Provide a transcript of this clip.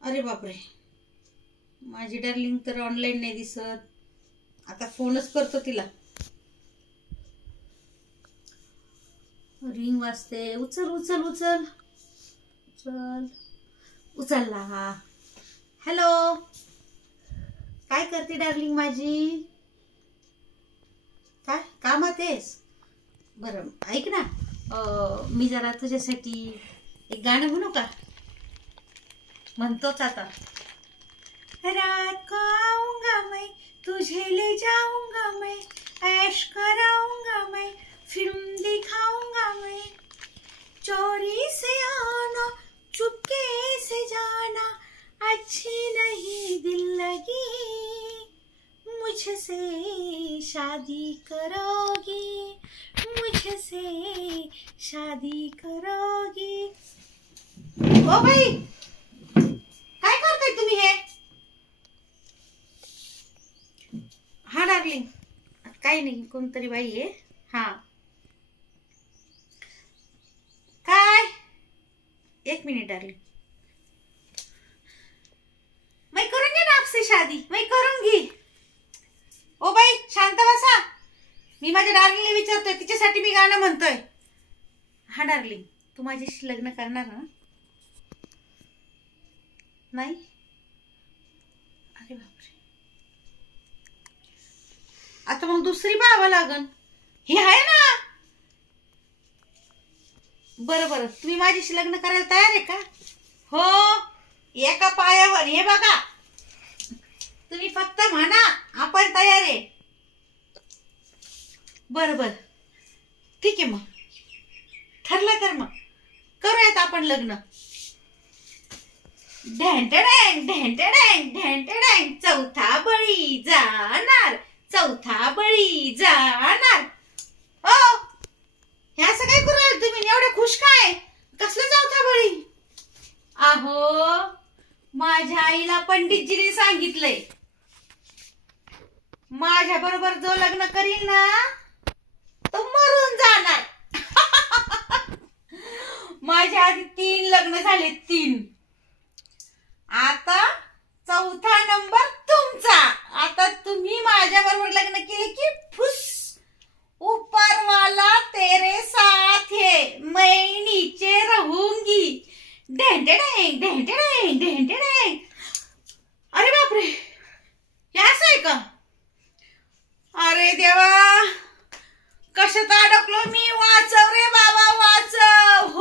अरे बापरे, माझी डार्लिंग तर ऑनलाईन नाही दिसत. आता फोनच करतो तिला. रिंग वाजते. उचल उचल उचल उचल. उचलला. हॅलो, काय करते डार्लिंग माझी? काय कामात आहेस? बरं ऐक ना, मी जरा तुझ्यासाठी एक गाणं म्हणू का? म्हणतोच आता. रात को आऊंगा मैं, तुझे ले जाऊंगा मैं, ऐश कराऊंगा मैं, फिल्म दिखाऊंगा मैं, चोरी से आना चुपके से जाना, अच्छी नहीं दिल लगी, मुझसे शादी करोगी, मुझसे शादी करोगी. ओ बाई, काय करताय तुम्ही हे? हा डार्लिंग, काही नाही, कोणतरी बाई आहे. हा काय, एक मिनिट डार्लिंग. मैं करूंगी ना आपसे शादी, मैं करूंगी. ओ बाई शांत बसा, मी माझ्या डार्लिंगला विचारतोय, तिच्यासाठी मी गाणं म्हणतोय. हा डार्लिंग, तू माझ्याशी लग्न करणार ना? नाही? अरे बापरे, आता मग दुसरी पाहावं लागन. ही आहे ना? बरं बरं, तुम्ही माझ्याशी लग्न करायला तयार आहे का? हो, एका पायावर. हे बघा, तुम्ही फक्त म्हणा आपण तयार आहे. बरं बरं, ठीक आहे, मग ठरलं तर मग करूयात आपण लग्न. ढेंटडॅंग ढेंटडॅंग ढेंटडॅंग, चौथा बळी जाणार, चौथा बळी जाणार. ओ, हे असं काय करू राहिले तुम्ही? एवढे खुश काय? कसलं चौथा बळी? अहो, माझ्या आईला पंडितजीने सांगितलंय, माझ्या बरोबर जो लग्न करील ना तो मरून जाणार. माझ्या आधी 3 लग्न झाले, 3. आता चौथा नंबर तुमचा. आता तुम्ही माझ्या बरोबर लग्न केले की फुस, ऊपर वाला तेरे साथ है, मैं नीचे रहूंगी. ढेंटडॅंग ढेंटडॅंग ढेंटडॅंग. अरे बापरे, हे असं आहे का? अरे देवा, कशात अडकलो मी? वाचव रे बाबा, वाचव.